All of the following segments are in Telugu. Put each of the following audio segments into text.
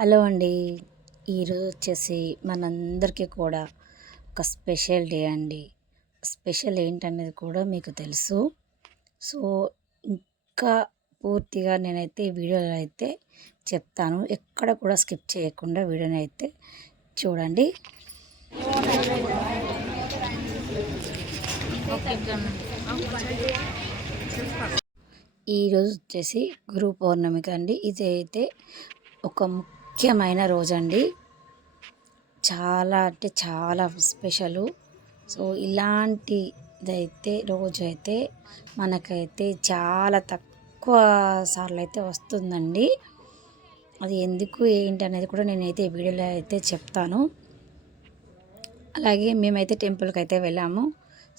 హలో అండి. ఈరోజు వచ్చేసి మనందరికీ కూడా ఒక స్పెషల్ డే అండి. స్పెషల్ ఏంటనేది కూడా మీకు తెలుసు. సో, ఇంకా పూర్తిగా నేనైతే ఈ వీడియోలో అయితే చెప్తాను. ఎక్కడ కూడా స్కిప్ చేయకుండా వీడియోని అయితే చూడండి. ఈరోజు వచ్చేసి గురు పౌర్ణమి కండి. ఇది అయితే ఒక ముఖ్యమైన రోజండి. చాలా అంటే చాలా స్పెషలు. సో ఇలాంటిదైతే రోజైతే మనకైతే చాలా తక్కువ సార్లు అయితే వస్తుందండి. అది ఎందుకు ఏంటి అనేది కూడా నేనైతే ఈ వీడియోలో అయితే చెప్తాను. అలాగే మేమైతే టెంపుల్కి అయితే వెళ్ళాము.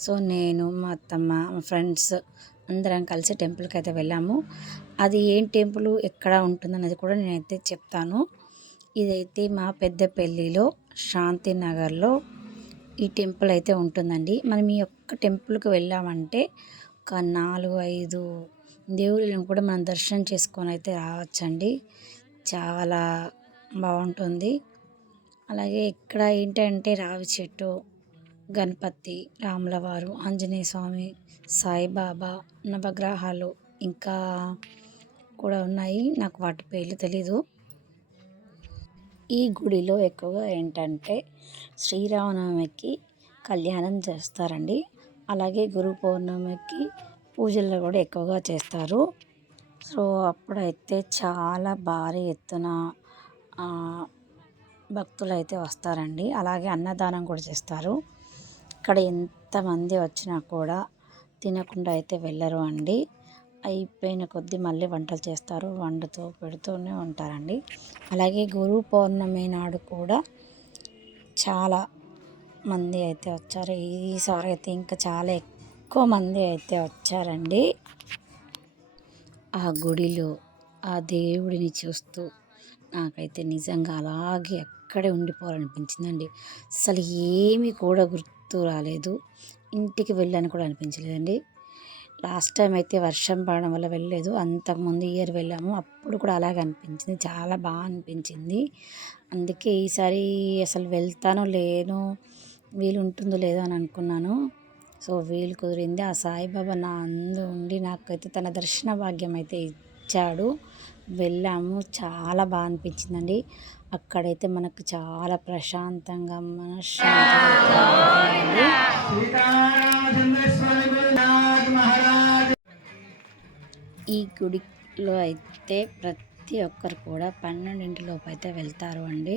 సో నేను మా అత్తమ్మ మా ఫ్రెండ్స్ అందరం కలిసి టెంపుల్కి అయితే వెళ్ళాము. అది ఏం టెంపుల్ ఎక్కడ ఉంటుందనేది కూడా నేనైతే చెప్తాను. ఇదైతే మా పెద్దపల్లిలో శాంతినగర్లో ఈ టెంపుల్ అయితే ఉంటుందండి. మనం ఈ ఒక్క టెంపుల్కి వెళ్ళామంటే ఒక 4-5 దేవుళ్ళను కూడా మనం దర్శనం చేసుకొని అయితే రావచ్చండి. చాలా బాగుంటుంది. అలాగే ఇక్కడ ఏంటంటే రావి చెట్టు, గణపతి, రాములవారు, ఆంజనేయ స్వామి, సాయిబాబా, నవగ్రహాలు ఇంకా కూడా ఉన్నాయి. నాకు వాటి పేర్లు తెలీదు. ఈ గుడిలో ఎక్కువగా ఏంటంటే శ్రీరామనవమికి కళ్యాణం చేస్తారండి. అలాగే గురు పౌర్ణమికి పూజలు కూడా ఎక్కువగా చేస్తారు. సో అప్పుడైతే చాలా భారీ ఎత్తున భక్తులు అయితే వస్తారండి. అలాగే అన్నదానం కూడా చేస్తారు. ఇక్కడ ఎంతమంది వచ్చినా కూడా తినకుండా అయితే వెళ్ళరు అండి. అయిపోయిన కొద్దీ మళ్ళీ వంటలు చేస్తారు, వండుతూ పెడుతూనే ఉంటారండి. అలాగే గురు పౌర్ణమి నాడు కూడా చాలా మంది అయితే వచ్చారు. ఈసారి అయితే ఇంకా చాలా ఎక్కువ మంది అయితే వచ్చారండి. ఆ గుడిలో ఆ దేవుడిని చూస్తూ నాకైతే నిజంగా అలాగే అక్కడే ఉండిపోవాలనిపించిందండి. అసలు ఏమీ కూడా గుర్తు రాలేదు. ఇంటికి వెళ్ళని కూడా అనిపించలేదండి. లాస్ట్ టైం అయితే వర్షం పడడం వల్ల వెళ్ళలేదు. అంతకుముందు ఇయర్ వెళ్ళాము, అప్పుడు కూడా అలాగే అనిపించింది. చాలా బాగా అనిపించింది. అందుకే ఈసారి అసలు వెళ్తానో లేనో, వీలు ఉంటుందో లేదో అని అనుకున్నాను. సో వీలు కుదిరింది. ఆ సాయిబాబా నా అందు ఉండి నాకైతే తన దర్శన భాగ్యం అయితే ఇచ్చాడు. వెళ్ళాము, చాలా బాగా అనిపించిందండి. అక్కడైతే మనకు చాలా ప్రశాంతంగా మనశ్శాంతిగా ఈ గుడిలో అయితే ప్రతి ఒక్కరు కూడా 12 లోపు అయితే వెళ్తారు అండి.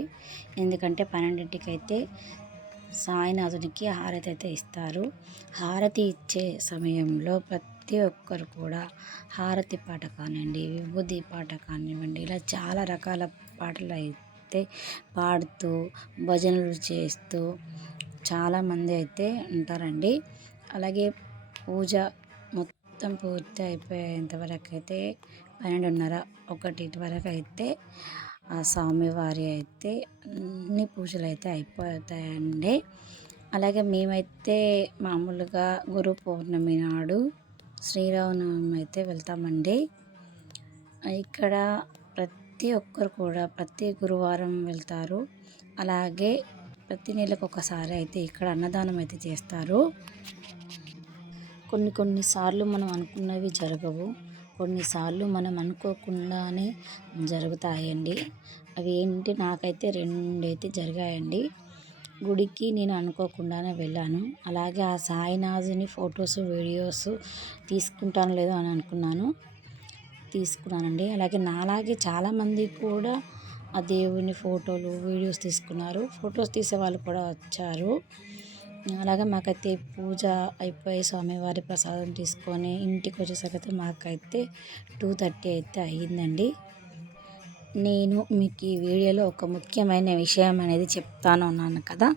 ఎందుకంటే 12కి అయితే సాయినాథునికి హారతి అయితే ఇస్తారు. హారతి ఇచ్చే సమయంలో ప్రతి ఒక్కరు కూడా హారతి పాట కానివ్వండి, విభూది పాట కానివ్వండి, ఇలా చాలా రకాల పాటలు అయితే పాడుతూ భజనలు చేస్తూ చాలామంది అయితే ఉంటారండి. అలాగే పూజ మొత్తం పూర్తి అయిపోయేంత వరకు అయితే 12:30-1 వరకు అయితే ఆ స్వామివారి అయితే అన్ని పూజలు అయితే అయిపోతాయండి. అలాగే మేమైతే మామూలుగా గురు పౌర్ణమి నాడు శ్రీరామనవమి అయితే వెళ్తామండి. ఇక్కడ ప్రతి ఒక్కరు కూడా ప్రతి గురువారం వెళ్తారు. అలాగే ప్రతి నెలకు ఒకసారి అయితే ఇక్కడ అన్నదానం అయితే చేస్తారు. కొన్నిసార్లు మనం అనుకున్నవి జరగవు, కొన్నిసార్లు మనం అనుకోకుండానే జరుగుతాయండి. అవి ఏంటి, నాకైతే 2 అయితే జరిగాయండి. గుడికి నేను అనుకోకుండానే వెళ్ళాను. అలాగే ఆ సాయినాథుని ఫొటోస్ వీడియోస్ తీసుకుంటాను లేదో అని అనుకున్నాను, తీసుకున్నానండి. అలాగే నాలాగే చాలామంది కూడా ఆ దేవుని ఫోటోలు వీడియోస్ తీసుకున్నారు. ఫొటోస్ తీసే వాళ్ళు కూడా వచ్చారు. అలాగే మాకైతే పూజ అయిపోయి స్వామివారి ప్రసాదం తీసుకొని ఇంటికి వచ్చేసరికి మాకైతే 2:30 అయితే అయ్యిందండి. నేను మీకు ఈ వీడియోలో ఒక ముఖ్యమైన విషయం అనేది చెప్తాను అన్నాను కదా.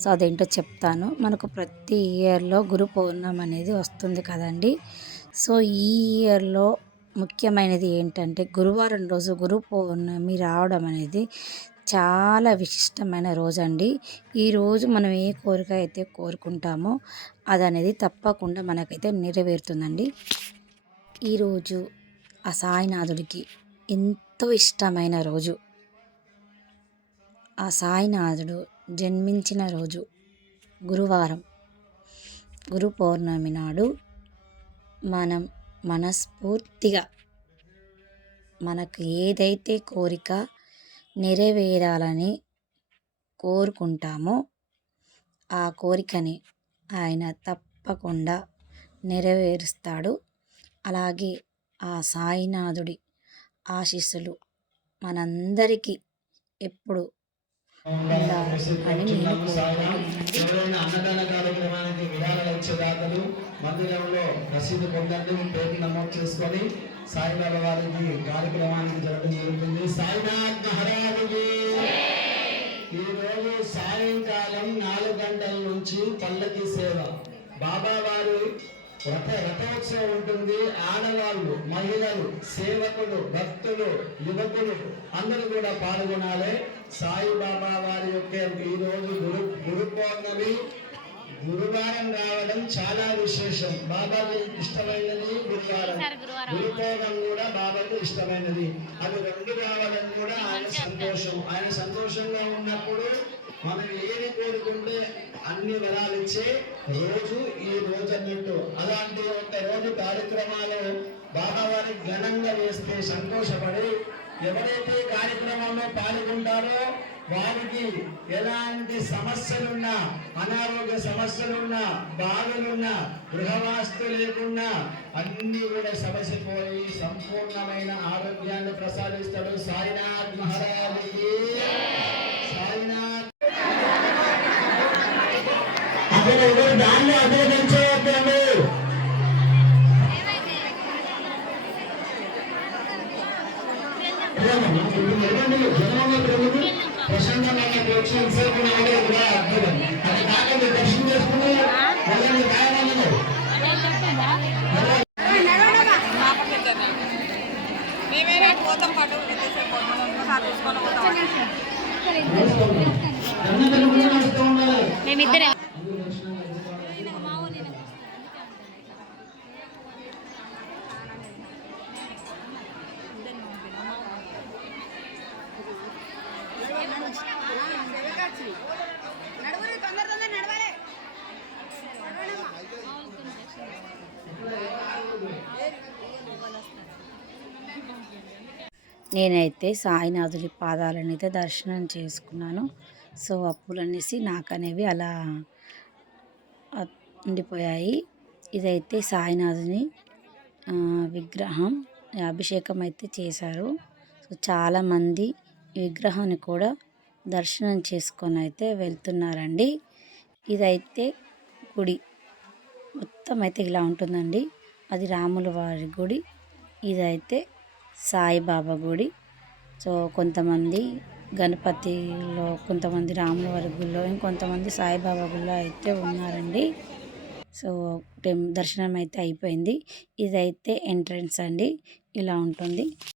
సో అదేంటో చెప్తాను. మనకు ప్రతి ఇయర్లో గురు పౌర్ణమి అనేది వస్తుంది కదండి. సో ఈ ఇయర్లో ముఖ్యమైనది ఏంటంటే గురువారం రోజు గురు పౌర్ణమి రావడం అనేది చాలా విశిష్టమైన రోజు అండి. ఈరోజు మనం ఏ కోరిక అయితే కోరుకుంటామో అది అనేది తప్పకుండా మనకైతే నెరవేరుతుందండి. ఈరోజు ఆ సాయినాథుడికి ఎంతో ఇష్టమైన రోజు. ఆ సాయినాథుడు జన్మించిన రోజు గురువారం, గురు పౌర్ణమి నాడు మనం మనస్ఫూర్తిగా మనకు ఏదైతే కోరిక నెరవేరాలని కోరుకుంటామో ఆ కోరికని ఆయన తప్పకుండా నెరవేరుస్తాడు. అలాగే ఆ సాయినాథుడి ఆశీస్సులు మనందరికీ ఎప్పుడు ఉండాలని నేను కోరుకుంటున్నానండి. ఎవరైనా అన్నదాన కార్యక్రమానికి విరాళాలు ఇచ్చేదాతలు మందిరంలో రసీదు పొందండి, పేరు నమోదు చేసుకొని సాయిబాబా వారికి కార్యక్రమానికి జరగడం జరుగుతుంది. సాయినాథ్ మహారాజుకి ఈ రోజు సాయంకాలం 4 గంటల నుంచి పల్లకి సేవ బాబా వారి రథోత్సవం ఉంటుంది. ఆడవాళ్ళు, మహిళలు, సేవకులు, భక్తులు, యువకులు అందరూ కూడా పాల్గొనాలి. సాయిబాబా వారి యొక్క ఈ రోజు గురు పౌర్ణమి గురువారం రావడం చాలా విశేషం. బాబాకి ఇష్టమైనది గురువారం, గురు పౌర్ణమి కూడా బాబాకు ఇష్టమైనది. అవి రెండు రావడం కూడా ఆయన సంతోషం. ఆయన సంతోషంగా ఉన్నప్పుడు మనం ఏది కోరుకుంటే అన్ని వరాలు ఇచ్చే రోజు ఈ రోజు అన్నట్టు. అలాంటి ఒక రోజు కార్యక్రమాలు బాబా వారికి ఘనంగా వేస్తే సంతోషపడి ఎవరైతే కార్యక్రమంలో పాల్గొంటారో వారికి ఎలాంటి సమస్యలున్నా, అనారోగ్య సమస్యలున్నా, బాధలున్నా, గృహవాస్తు లేకున్నా అన్ని కూడా సమస్య పోయి సంపూర్ణమైన ఆరోగ్యాన్ని ప్రసాదిస్తాడు. సాయినాథ్ మహారాజుకి సాయినాథ్. అక్కడ ఎవరు దాన్ని అభినందించవద్దండి. ప్రశాంతంగా వచ్చి కూడా అద్భుతం. అది కాక దర్శనం చేసుకుని వాళ్ళని గాయమన్నారు. మేమిద్దరే నేనైతే సాయినాథుడి పాదాలను అయితే దర్శనం చేసుకున్నాను. సో అప్పులనేసి నాకు అనేవి అలా ఉండిపోయాయి. ఇదైతే సాయినాథుని విగ్రహం అభిషేకం అయితే చేశారు. సో చాలామంది ఈ విగ్రహాన్ని కూడా దర్శనం చేసుకొని అయితే వెళ్తున్నారండి. ఇదైతే గుడి మొత్తం అయితే ఇలా ఉంటుందండి. అది రాముల వారి గుడి, ఇదైతే సాయిబాబా గుడి. సో కొంతమంది గణపతిలో, కొంతమంది రాముల వారి గుడిలో, ఇంకొంతమంది సాయిబాబా గుడిలో అయితే ఉన్నారండి. సో దర్శనం అయితే అయిపోయింది. ఇదైతే ఎంట్రన్స్ అండి, ఇలా ఉంటుంది.